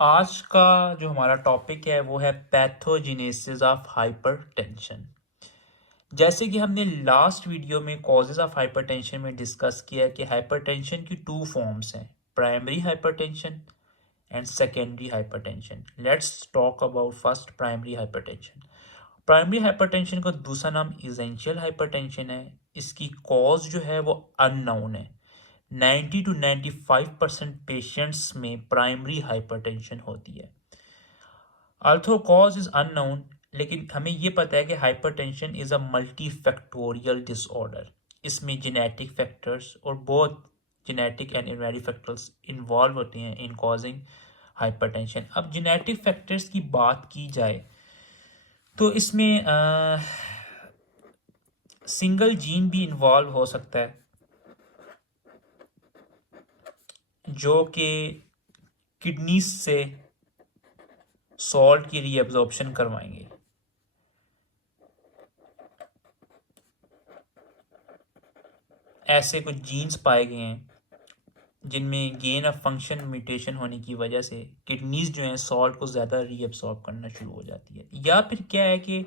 आज का जो हमारा टॉपिक है वो है पैथोजेनेसिस ऑफ हाइपरटेंशन। जैसे कि हमने लास्ट वीडियो में कॉजेज ऑफ हाइपरटेंशन में डिस्कस किया कि हाइपरटेंशन की टू फॉर्म्स हैं, primary hypertension and secondary hypertension. Let's talk about first primary hypertension. Primary hypertension का दूसरा नाम इसेंशियल हाइपरटेंशन है। इसकी कॉज जो है वो अननोन है। 90 to 95% पेशेंट्स में प्राइमरी हाइपरटेंशन होती है। अल्थो कॉज इज अननोन, लेकिन हमें ये पता है कि hypertension is a multi factorial disorder. इसमें जेनेटिक फैक्टर्स और बहुत genetic and environmental factors involve होते हैं इन कॉजिंग हाइपरटेंशन। अब जेनेटिक फैक्टर्स की बात की जाए तो इसमें सिंगल जीन भी इन्वॉल्व हो सकता है जो कि किडनीज से सॉल्ट की रीअब्जॉर्प्शन करवाएंगे। ऐसे कुछ जीन्स पाए गए हैं जिनमें गेन ऑफ फंक्शन म्यूटेशन होने की वजह से किडनीज जो हैं सॉल्ट को ज़्यादा रीअब्सॉर्ब करना शुरू हो जाती है, या फिर क्या है कि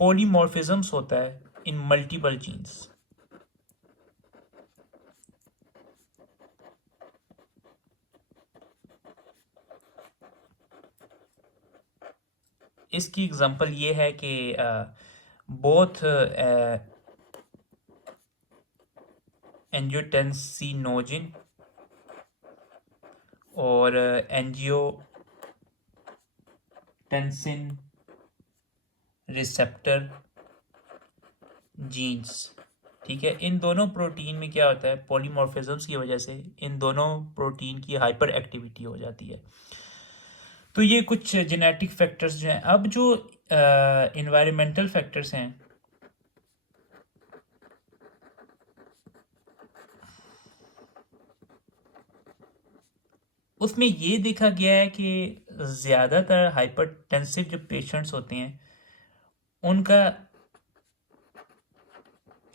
पॉलीमॉर्फिज्म्स होता है इन मल्टीपल जीन्स। इसकी एग्जांपल ये है कि बोथ एंजियोटेंसिनोजिन और एंजियोटेंसिन रिसेप्टर जीन्स, ठीक है, इन दोनों प्रोटीन में क्या होता है, पॉलीमॉर्फिज्म्स की वजह से इन दोनों प्रोटीन की हाइपर एक्टिविटी हो जाती है। तो ये कुछ जेनेटिक फैक्टर्स जो हैं। अब जो इन्वायरमेंटल फैक्टर्स हैं उसमें ये देखा गया है कि ज़्यादातर हाइपरटेंसिव जो पेशेंट्स होते हैं उनका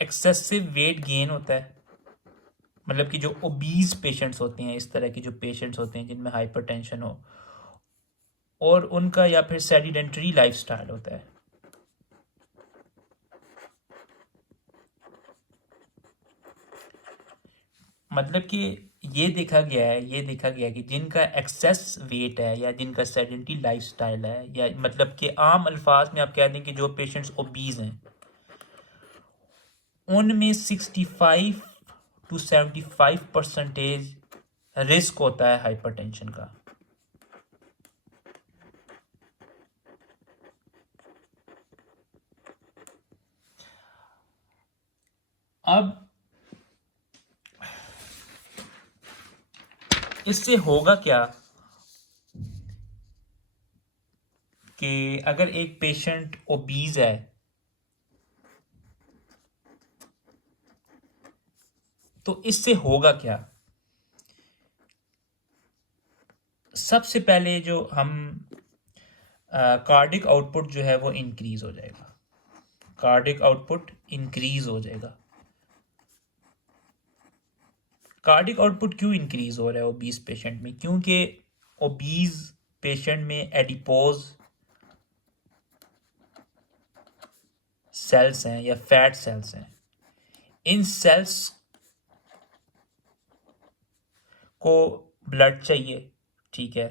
एक्सेसिव वेट गेन होता है। मतलब कि जो ओबीज पेशेंट्स होते हैं, इस तरह के जो पेशेंट्स होते हैं जिनमें हाइपरटेंशन हो, और उनका या फिर सेडिडेंटरी लाइफस्टाइल होता है। मतलब कि ये देखा गया है कि जिनका एक्सेस वेट है या जिनका सेडेंटरी लाइफस्टाइल है, या मतलब कि आम अल्फाज में आप कह दें कि जो पेशेंट्स ओबीज हैं उनमें 65 to 75% रिस्क होता है हाइपरटेंशन का। अब इससे होगा क्या कि अगर एक पेशेंट ओबीज है तो इससे होगा क्या। सबसे पहले जो हम कार्डिक आउटपुट जो है वो इंक्रीज हो जाएगा। कार्डिक आउटपुट इंक्रीज हो जाएगा। कार्डिक आउटपुट क्यों इंक्रीज हो रहा है ओबीज पेशेंट में? क्योंकि ओबीज पेशेंट में एडिपोज सेल्स हैं या फैट सेल्स हैं। इन सेल्स को ब्लड चाहिए, ठीक है,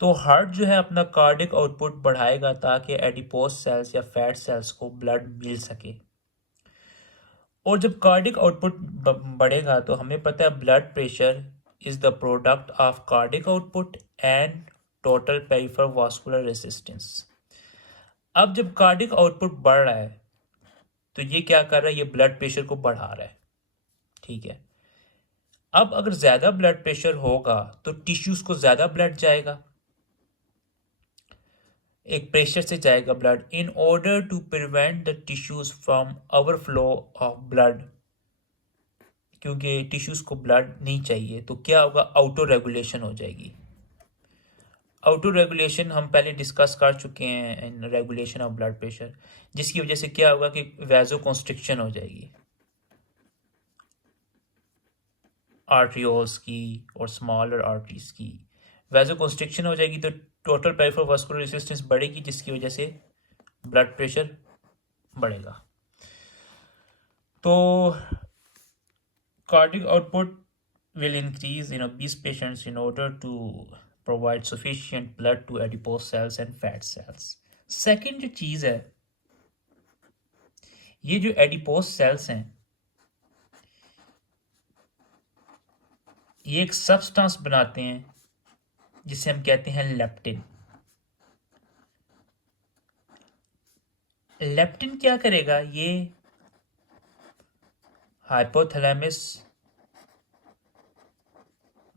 तो हार्ट जो है अपना कार्डिक आउटपुट बढ़ाएगा ताकि एडिपोज सेल्स या फैट सेल्स को ब्लड मिल सके। और जब कार्डिक आउटपुट बढ़ेगा तो हमें पता है blood pressure is the product of cardiac output and total peripheral vascular resistance. अब जब कार्डिक आउटपुट बढ़ रहा है तो ये क्या कर रहा है, ये ब्लड प्रेशर को बढ़ा रहा है, ठीक है। अब अगर ज़्यादा ब्लड प्रेशर होगा तो टिश्यूज़ को ज़्यादा ब्लड जाएगा, एक प्रेशर से जाएगा blood, in order to prevent the tissues from overflow of blood. क्योंकि टिश्यूज़ को ब्लड नहीं चाहिए तो क्या होगा, आउटो रेगुलेशन हो जाएगी। आउटो रेगुलेशन हम पहले डिस्कस कर चुके हैं in regulation of blood pressure, जिसकी वजह से क्या होगा कि वैजो कॉन्स्ट्रिक्शन हो जाएगी आर्टरियोल्स की और स्मॉलर आर्टरीज की। वैसो कंस्ट्रिक्शन हो जाएगी तो टोटल पेरिफेरल वास्कुलर रेजिस्टेंस बढ़ेगी, जिसकी वजह से ब्लड प्रेशर बढ़ेगा। तो cardiac output will increase in obese patients in order to provide sufficient blood to adipose cells and fat cells। Second जो चीज़ है, ये जो एडिपोज सेल्स हैं, ये एक सब्सटेंस बनाते हैं जिसे हम कहते हैं लेप्टिन। लेप्टिन क्या करेगा, ये हाइपोथैलेमस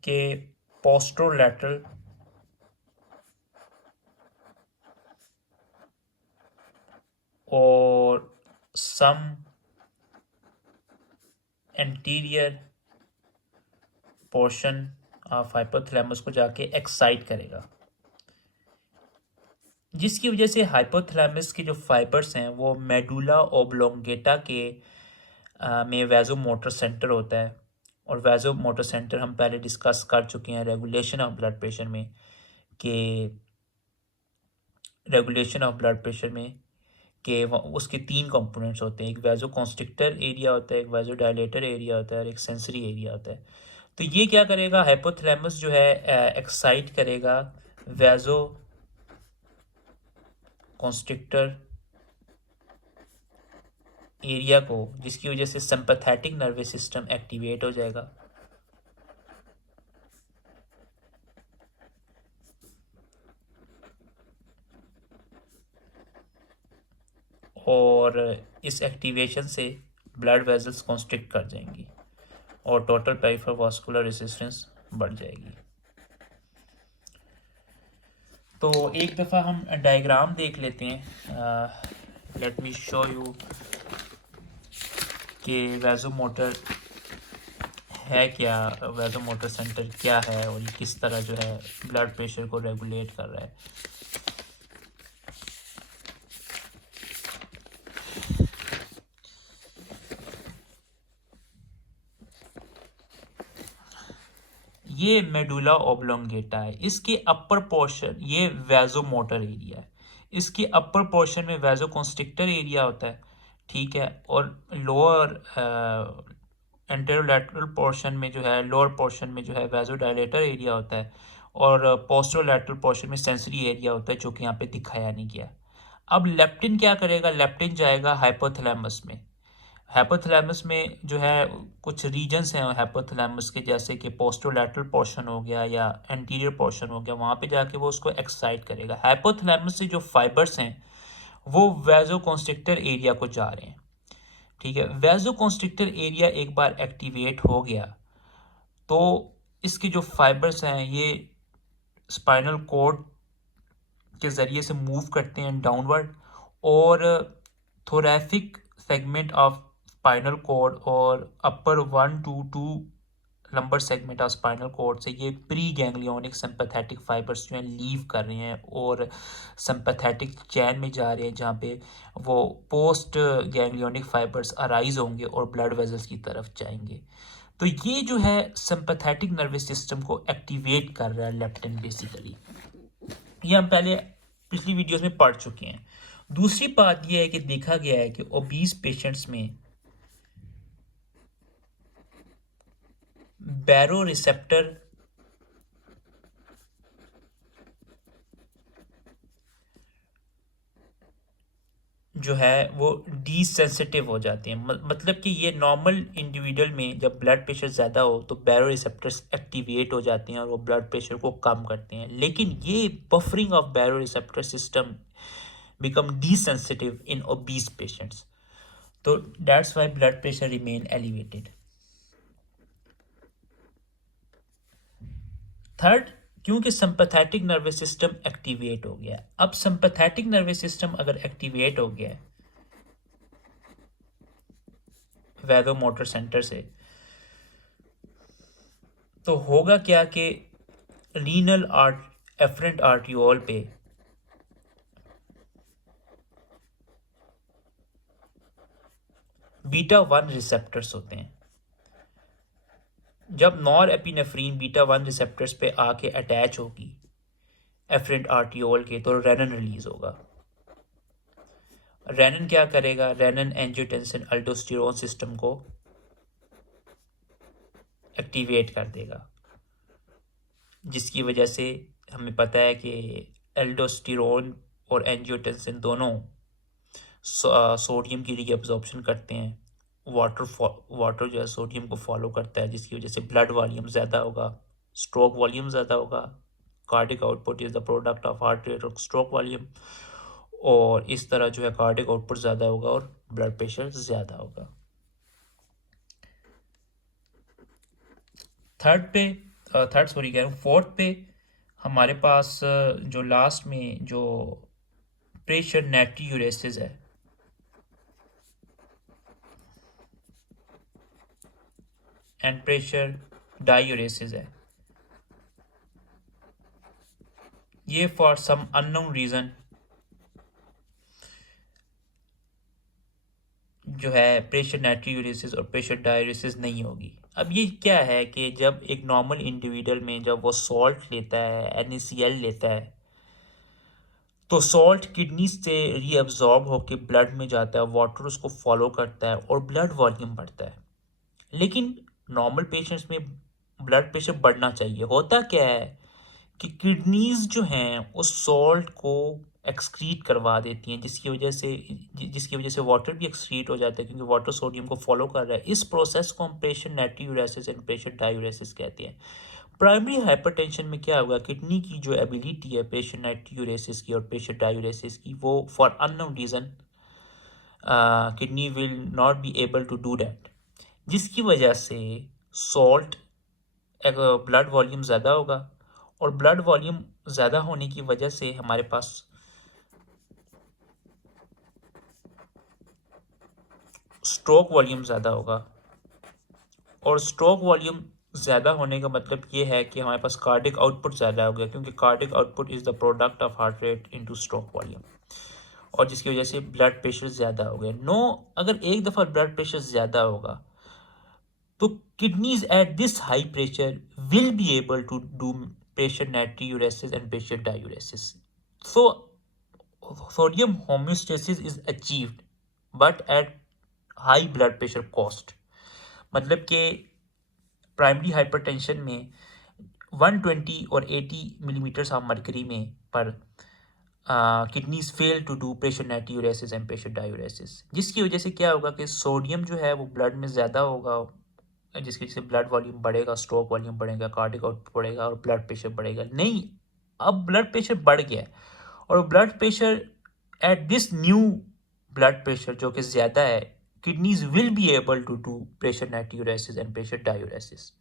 के पोस्टरोलैटरल और सम एंटीरियर पोर्शन ऑफ हाइपोथैलेमस को जाके एक्साइट करेगा, जिसकी वजह से हाइपोथैलेमस के जो फाइबर्स हैं वो मेडुला ओब्लोंगेटा के में वैजो मोटर सेंटर होता है। और वैजो मोटर सेंटर हम पहले डिस्कस कर चुके हैं रेगुलेशन ऑफ ब्लड प्रेशर में, कि रेगुलेशन ऑफ ब्लड प्रेशर में कि उसके तीन कंपोनेंट्स होते हैं, एक वैजो कॉन्स्ट्रिक्टर एरिया होता है, एक वैजो डायलेटर एरिया होता है और एक सेंसरी एरिया होता है। तो ये क्या करेगा, हाइपोथैलेमस जो है एक्साइट करेगा वैजो कॉन्स्ट्रिक्टर एरिया को, जिसकी वजह से सिंपैथेटिक नर्वस सिस्टम एक्टिवेट हो जाएगा और इस एक्टिवेशन से ब्लड वेजल्स कॉन्स्ट्रिक्ट कर जाएंगी और टोटल पेरिफेरल वास्कुलर रेजिस्टेंस बढ़ जाएगी। तो एक दफ़ा हम डायग्राम देख लेते हैं। लेट मी शो यू कि वैजोमोटर है क्या, वैजोमोटर सेंटर क्या है और ये किस तरह जो है ब्लड प्रेशर को रेगुलेट कर रहा है। ये मेडुला ओब्लोंगेटा है, इसके अपर पोर्शन ये वैजोमोटर एरिया है, इसके अपर पोर्शन में वैजो कॉन्स्ट्रिक्टर एरिया होता है, ठीक है, और लोअर एंटेरोलैटरल पोर्शन में जो है, लोअर पोर्शन में जो है वैजो डायलेटर एरिया होता है और पोस्टरोलैटरल पोर्शन में सेंसरी एरिया होता है, जो कि यहाँ पे दिखाया नहीं गया। अब लेप्टिन क्या करेगा, लेप्टिन जाएगा हाइपोथैलेमस में। हाइपोथैलेमस में जो है कुछ रीजन्स हैं हाइपोथैलेमस के, जैसे कि पोस्टरोलैटरल पोर्शन हो गया या एंटीरियर पोर्शन हो गया, वहाँ पे जाके वो उसको एक्साइट करेगा। हाइपोथैलेमस से जो फाइबर्स हैं वो वैजोकॉन्स्ट्रिक्टर एरिया को जा रहे हैं, ठीक है। वैजोकॉन्स्ट्रिक्टर एरिया एक बार एक्टिवेट हो गया तो इसके जो फाइबर्स हैं ये स्पाइनल कॉर्ड के ज़रिए से मूव करते हैं डाउनवर्ड और thoracic segment of spinal cord और upper 1 to 2 lumbar segment of spinal cord से ये प्री गैंग्लियोनिक सिंपैथेटिक फाइबर्स जो हैं लीव कर रहे हैं और सिंपैथेटिक चैन में जा रहे हैं, जहाँ पे वो पोस्ट गैंग्लियोनिक फाइबर्स अराइज होंगे और ब्लड वेजल्स की तरफ जाएंगे। तो ये जो है सिंपैथेटिक नर्वस सिस्टम को एक्टिवेट कर रहा है लेप्टिन बेसिकली। ये हम पहले पिछली वीडियोस में पढ़ चुके हैं। दूसरी बात यह है कि देखा गया है कि ओबीस पेशेंट्स में बैरो रिसेप्टर जो है वो डीसेंसिटिव हो जाते हैं। मतलब कि ये नॉर्मल इंडिविजुअल में जब ब्लड प्रेशर ज़्यादा हो तो बैरो रिसेप्टर्स एक्टिवेट हो जाते हैं और वो ब्लड प्रेशर को कम करते हैं, लेकिन ये buffering of baroreceptor system become desensitive in obese patients, so that's why blood pressure remain elevated। Third, क्योंकि सिंपैथेटिक नर्वस सिस्टम एक्टिवेट हो गया। अब सिंपैथेटिक नर्वस सिस्टम अगर एक्टिवेट हो गया वैगोमोटर सेंटर से, तो होगा क्या कि रीनल आर्ट एफरेंट आर्टियोल पे बीटा 1 रिसेप्टर्स होते हैं। जब नॉर एपिनेफ्रीन बीटा 1 रिसेप्टर्स पे आके अटैच होगी एफरेंट आर्टियोल के, तो रेनन रिलीज होगा। रेनन क्या करेगा? रेनन एंजियोटेंसिन अल्डोस्टेरोन सिस्टम को एक्टिवेट कर देगा, जिसकी वजह से हमें पता है कि एल्डोस्टेरोन और एंजियोटेंसिन दोनों सोडियम की रीअब्जॉर्प्शन करते हैं। वाटर जो है सोडियम को फॉलो करता है, जिसकी वजह से ब्लड वॉल्यूम ज़्यादा होगा, स्ट्रोक वॉल्यूम ज़्यादा होगा। Cardiac output is the product of heart rate और स्ट्रोक वॉल्यूम, और इस तरह जो है कार्डिक आउटपुट ज़्यादा होगा और ब्लड प्रेशर ज़्यादा होगा। थर्ड सॉरी कह रहा हूँ, फोर्थ पे हमारे पास जो लास्ट में जो प्रेशर नाट्रियूरेसिस है, एंड प्रेशर डायूरेसिस है। ये फॉर सम अननोन रीज़न जो है प्रेशर नाट्रियूरेसिस और प्रेशर डायूरेसिस नहीं होगी। अब ये क्या है कि जब एक नॉर्मल इंडिविजुअल में जब वो सॉल्ट लेता है, NaCl लेता है, तो सॉल्ट किडनी से रीअब्जॉर्ब होकर ब्लड में जाता है, वाटर उसको फॉलो करता है और ब्लड वॉल्यूम बढ़ता है। लेकिन नॉर्मल पेशेंट्स में ब्लड प्रेशर बढ़ना चाहिए। होता क्या है कि किडनीज जो हैं उस सॉल्ट को एक्सक्रीट करवा देती हैं, जिसकी वजह से वाटर भी एक्सक्रीट हो जाता है, क्योंकि वाटर सोडियम को फॉलो कर रहा है। इस प्रोसेस को हम pressure natriuresis and pressure diuresis कहते हैं। प्राइमरी हाइपरटेंशन में क्या होगा, किडनी की जो एबिलिटी है प्रेशर नाट्रियूरेसिस की और प्रेशर डायूरेसिस की, वो for unknown reason kidney will not be able to do that, जिसकी वजह से सॉल्ट ब्लड वॉल्यूम ज़्यादा होगा, और ब्लड वॉल्यूम ज़्यादा होने की वजह से हमारे पास स्ट्रोक वॉल्यूम ज़्यादा होगा, और स्ट्रोक वॉल्यूम ज़्यादा होने का मतलब ये है कि हमारे पास कार्डिक आउटपुट ज़्यादा होगा, क्योंकि cardiac output is the product of heart rate into stroke volume, और जिसकी वजह से ब्लड प्रेशर ज़्यादा हो गया। अगर एक दफ़ा ब्लड प्रेशर ज़्यादा होगा तो kidneys at this high pressure will be able to do pressure natriuresis and pressure diuresis. So sodium homeostasis is achieved but at high blood pressure cost. मतलब कि प्राइमरी हाइपरटेंशन में 120 और 80 मिलीमीटर्स ऑफ मर्करी में पर kidneys fail to do pressure natriuresis and pressure diuresis, जिसकी वजह से क्या होगा कि सोडियम जो है वो ब्लड में ज़्यादा होगा, जिसकी वजह से ब्लड वॉल्यूम बढ़ेगा, स्ट्रोक वॉल्यूम बढ़ेगा, कार्डिक आउटपुट बढ़ेगा और ब्लड प्रेशर बढ़ेगा। नहीं, अब ब्लड प्रेशर बढ़ गया है, और blood pressure at this new blood pressure जो कि ज़्यादा है, kidneys will be able to do pressure natriuresis and pressure diuresis.